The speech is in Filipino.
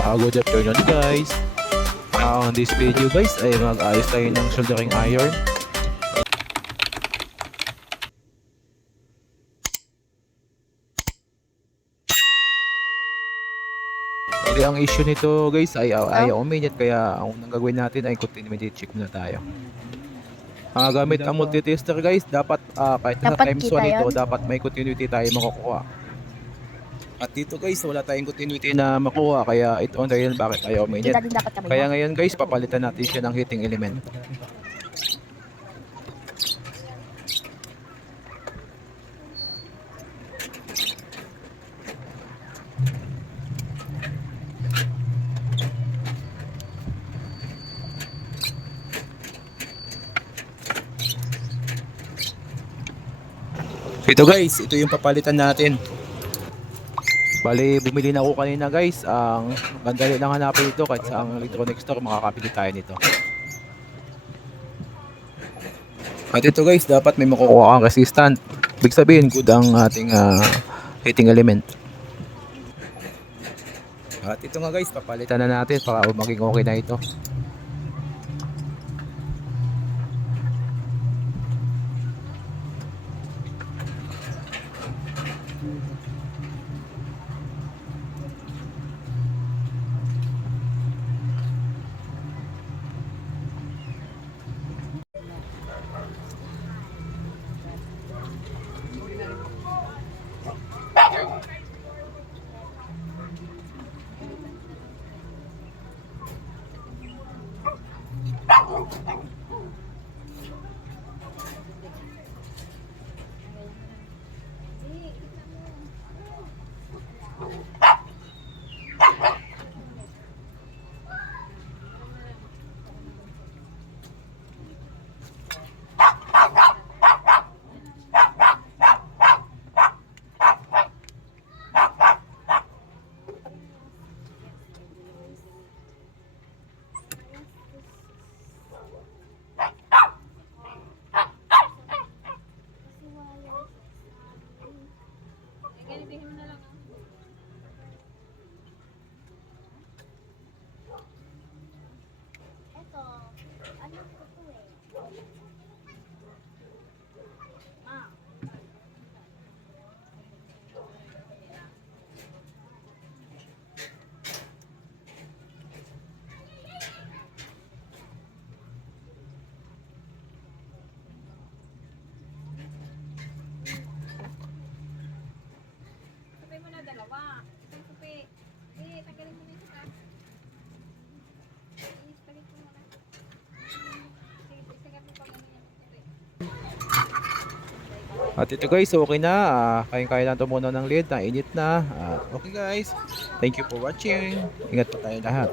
Good afternoon guys. On this video guys ay mag-ayos tayo ng soldering iron. Jadi ang issue nito guys ay ayaw uminit, kaya ang unang gagawin natin ay continuity check muna tayo. Gamit ang multitester guys, dapat kahit sa Dapat times kita 1 ito, yun. dapat may continuity tayo makukuha. At dito guys, wala tayong continuity na makuha, kaya ito ang dahilan bakit ayaw uminit. Kita din dapat kami. Kaya ngayon guys, papalitan natin siya ng heating element. Ito guys, ito yung papalitan natin. Bali, bumili na ako kanina guys. Ang bandali lang hanapin ito, kahit sa ang electronics store makakapili tayo nito. At ito guys, dapat may makukuha kang resistant. Ibig sabihin, good ang ating heating element. At ito nga guys, papalitan na natin para maging okay na ito. At ito guys, okay na. Kaya lang tumunaw ng lead, na init na. Okay guys, thank you for watching. Ingat po tayo lahat.